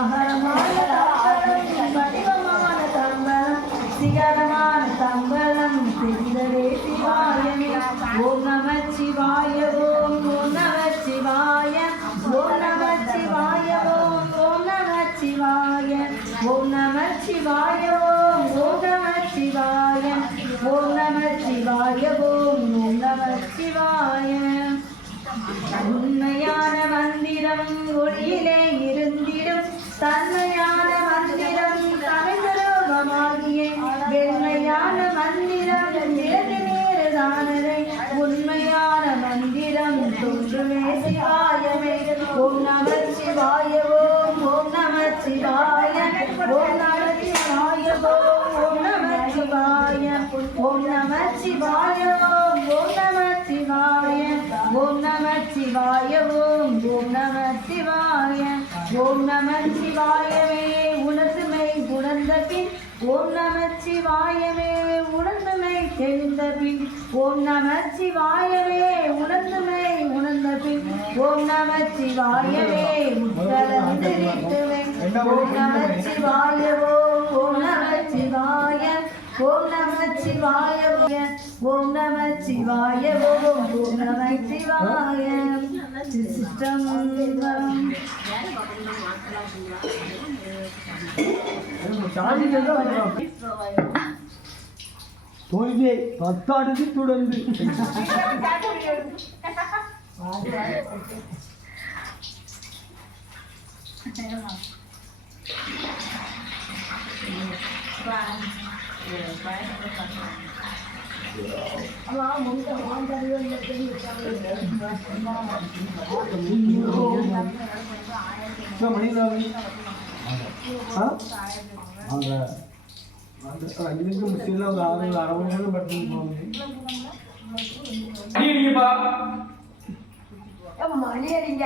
மகரமான தாம்பலம் வடிவமான தாம்பலம் சிகரமான தாம்பலம் தெரிந்ததே சிவாயமே. ஓம் நம சிவாய ஓம் ஓம் நம சிவாய ஓம் நம சிவாய ஓம் ஓம் நம சிவாய ஓம் நம சிவாய ஓம் ஓம் நம சிவாய ஓம் நம சிவாய ஓம் ஓம் நம சிவாய. உண்மையான மந்திரம் ஒளியிலே இருந்திடும் தன்மையான மந்திரம் தமிழ்ரூபமாகிய வெண்மையான மந்திரம் நேரதானதை உண்மையான மந்திரம் தோன்றுமே சிவாயமே. ஓம் நம சிவாய ஓம் ஓம் நம சிவாய ஓம் நம சிவாய ஓம் ஓம் நம சிவாய ஓம் நம சிவாய ஓம் ஓம் நம சிவாய ஓம் நம சிவாய ஓம் ஓம் நம சிவாய ஓம் நம சிவாயவே உணர்ந்துமை உணர்ந்த பின் ஓம் நம சிவாயவே உணர்ந்துமை தெரிந்த பின் ஓம் நம சிவாயவே உணர்ந்துமை உணர்ந்த பின் ஓம் நம சிவாயவே உத்தரந்திரித்துவே. ஓம் நம சிவாய ஓம் ஓம் நம சிவாய ஓம் நம சிவாய ஓம் நம சிவாய ஓம் ஓம் நம சிவாய. தோல்வியை பத்தாடுது தொடர்ந்து இதுக்கு முஸ்லீம்ல ஒரு 6 பட்டன் மணி அடிங்க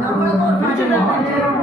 நம்மளுக்கும்